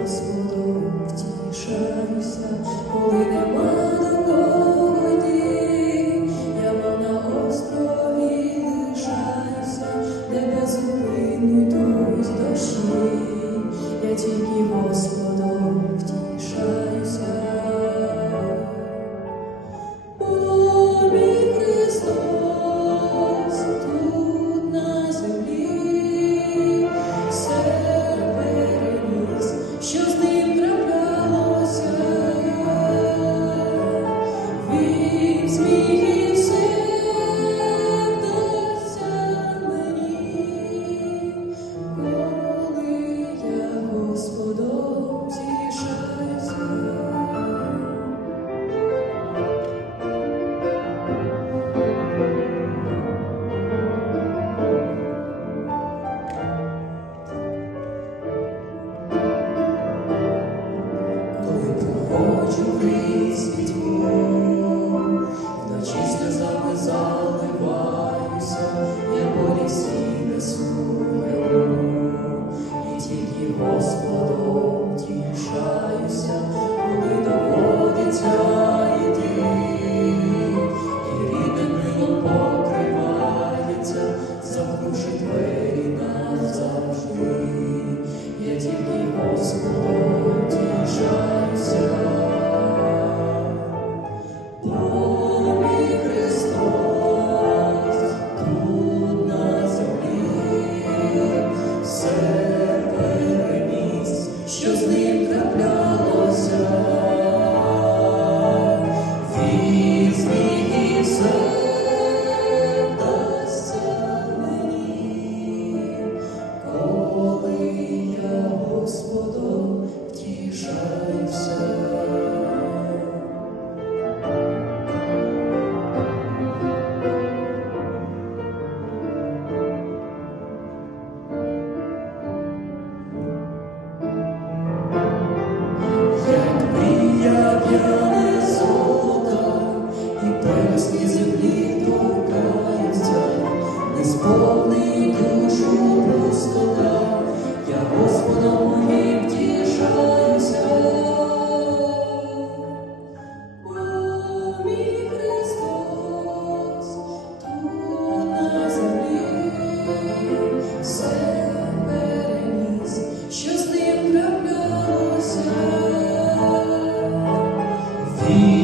Господу втішаюся, коли нема до я мав на острові лишаюся, де безупинно йдуть дощі, я тільки Господу. заливаюся, я полі сіни слухаю, і тільки Господу. see.